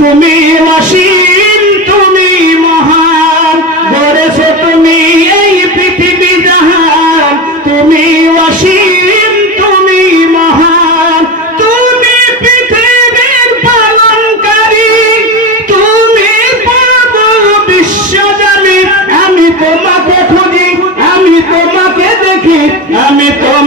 তুমি অসীম তুমি মহান। গড়েছো তুমি এই পৃথিবী জাহান। তুমি অসীম, তুমি মহান। তুমি পৃথিবীর পালনকারী। তুমি পূর্ব বিশ্বজানি আমি তোমাকে খুঁজি, আমি তোমাকে দেখি, আমি তোমার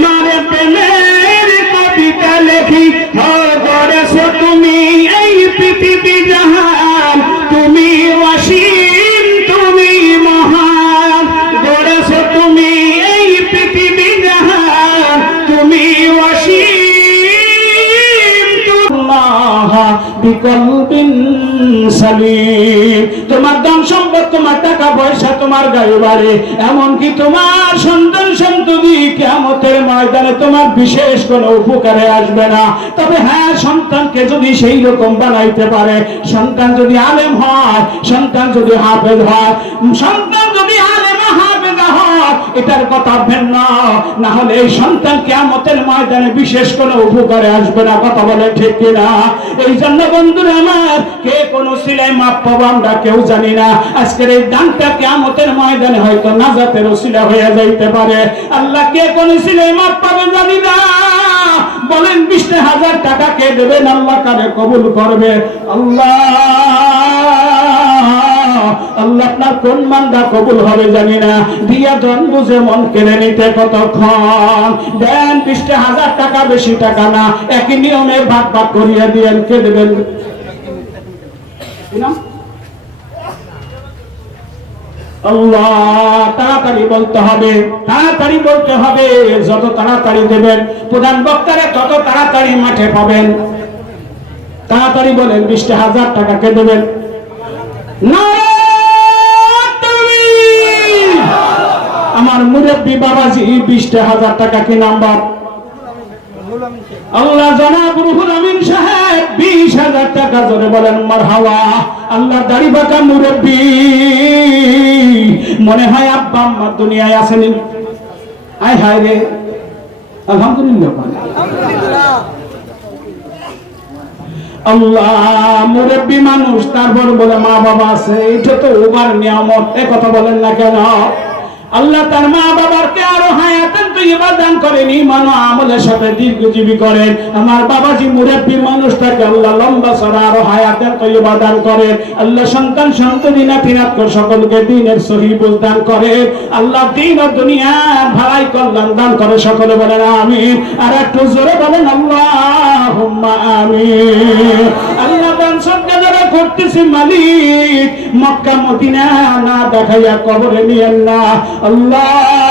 তোমার ধন সম্পদ, তোমার টাকা পয়সা, তোমার গাড়ি বাড়ি, এমনকি তোমার সন্তান সন্ততি কেমতের ময়দানে তোমার বিশেষ কোনো উপকারে আসবে না। তবে হ্যাঁ সন্তানকে যদি সেই রকম বানাইতে পারে, সন্তান যদি আলেম হয়, সন্তান যদি হাফেজ হয়, সন্তান এটার কথা ভিন্ন না। না হলে এই সন্তান কেমতের ময়দানে বিশেষ কোনো উপকারে আসবে না, কথা বলে ঠিক কিনা? এই জন্য বন্ধুরা আমার, কে কোন সিলাই মাপ পাবো আমরা কেউ জানি না। আজকের এই দানটা কেমতের ময়দানে হয়তো নাজাতের ওসিলা হয়ে যাইতে পারে। আল্লাহ কে কোন সিলাই মাপ পাবে জানি না। বলেন বিশটা হাজার টাকা কে দেবেন? আল্লাহ কারে কবুল করবে? আল্লাহ! আল্লাহ আপনার কোন মান্দা কবুল হবে জানি না। জন বুঝে মন নিতে কতক্ষণ? দেন বিশটা হাজার টাকা, বেশি টাকা না। একই নিয়মে ভাগ ভাগ দিয়েন, কে দেবেন? তাড়াতাড়ি বলতে হবে, তাড়াতাড়ি বলতে হবে, যত তাড়াতাড়ি দেবেন। প্রধান বক্তারে তত তাড়াতাড়ি মাঠে পাবেন। তাড়াতাড়ি বলেন বিশটা হাজার টাকাকে দেবেন? নারায়ণ বাবাজি বিশটা হাজার টাকা কি নাম্বার? আল্লাহ জনাব রুহুল আমিন সাহেব, বিশ হাজার টাকা বলেন মার হাওয়া আল্লাহ দাড়ি বাঁকা মুরব্বী। মনে হয় আব্বা দুনিয়ায় আসেনি। আয় হায় রে। আলহামদুলিল্লাহ আল্লাহ মুরব্বী মানুষ তারপর বলে মা বাবা আছে এটা তো ওবার নিয়ামত, এ কথা বলেন না কেন? আল্লাহ তার মা বাবার কে আরও হায়াতেন তো এবার দান করেন ইমান আমলের সাথে দীর্ঘজীবী করেন। আমার বাবাজি মুরব্বী মানুষ তাকে আল্লাহ লম্বা সরা আরও হায়াতেন তো এবার দান করেন। আল্লাহ সন্তান সন্ততি না ফিরাত কর সকলকে দিনের সহি দান করে আল্লাহ দিন ও দুনিয়া ভালাই কল্যাণ দান করে সকলে বলেন, আমিন। আর একটু জোরে বলেন আল্লাহ আমিন। করতেছে মালিক মক্কা মদিনা না দেখাইয়া কবরে নিয়েন না। আল্লাহ।